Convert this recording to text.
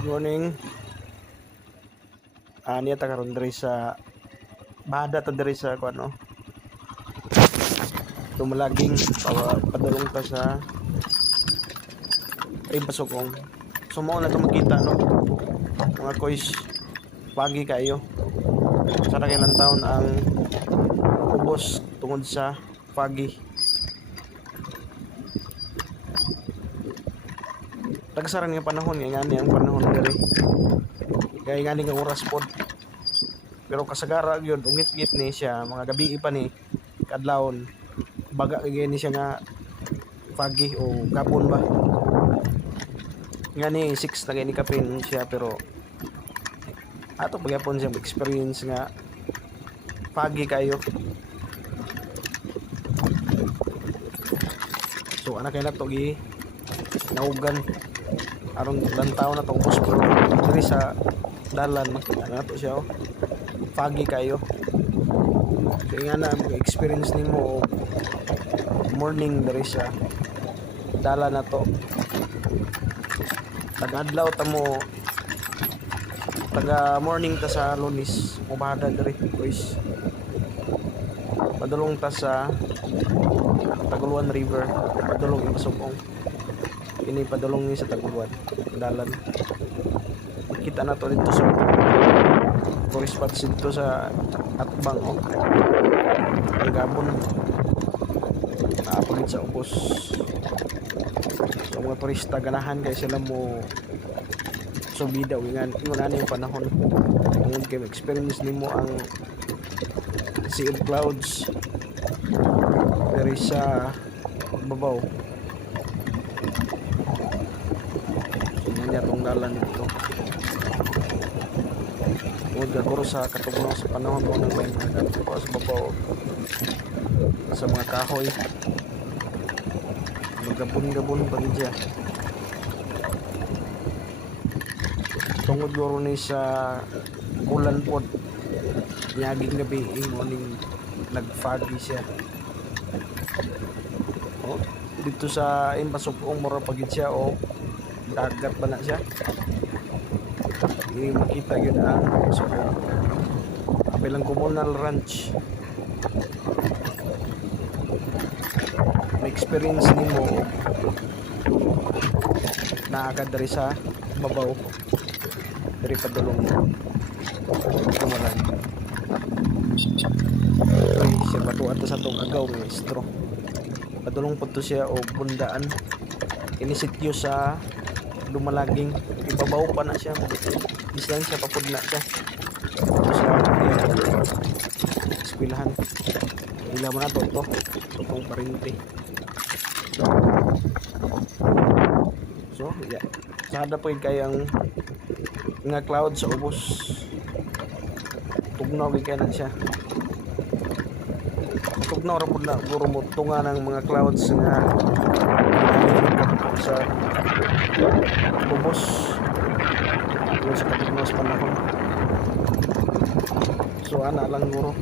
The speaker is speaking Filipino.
Good morning. Niya ta karon diri sa bada ta diri sa kuno. Tumalaging padulong ta sa pasukong. So mo na to makita no. Mga kois pagi kayo. Sa kailan taon ang ubos tungod sa pagi. Tagsaran nga panahon nga ang panahon diri. Kaya nga nga oras pod. Pero kasagara gyud ungit-ngit ni siya mga gabi pa ni kadlawon. Baga kay ni siya nga pagi o gapon ba. Nga ni 6 na ni kapin siya pero ato pagyapon siya experience nga pagi kayo. So ana kay nato gi naugan aron lantaw na tong bus pero diri sa dalan makita nato siya pagi kayo. So nga na experience nimo morning diri sa dalan na to. Taga-adlaw ta mo taga morning ta sa Lunis mubada diri guys. Padulong ta sa Taguluan River, padulong ipasugong. Ini padulong ni sa Taguluan dalan. Kita na to dito sa tourist spots dito sa Atbang Gabon. Napagid sa ubos. So mga turista ganahan kay sila mo subida ingon na yung panahon. Tungod kay experience nimo ang sea of clouds dari sa babaw. So niya tong dalan dito. Tungod gaguro sa katugnaw sa panahon mo nang may mga dito sa babaw sa mga kahoy. Magabon-gabon pa rin siya. Tungod guro ni sa ulan pod niyaging gabi morning nagfoggy siya. Dito sa impasukong mura pagid siya dagat ba na siya. Hindi makita yun ang pasukong kapilang communal ranch. May experience nimo na agad dari sa babaw dari padulong tumalan. Ay, siya batuan to sa itong agaw maestro. Padulong po to siya bundaan. Inisityo sa Dumalaging. Ibabaw pa na siya. Distansya papud na siya. Ito sa eskwelahan. Ila mo na to. Itong parinti. So, yeah. Sada po yung kayang nga cloud sa ubos. Tugnaw kaya na siya. Tugnaw rapod na guro mo tunga ng mga clouds nga sa ubos. Yung sa katugnaw sa panahon. So ana lang guro.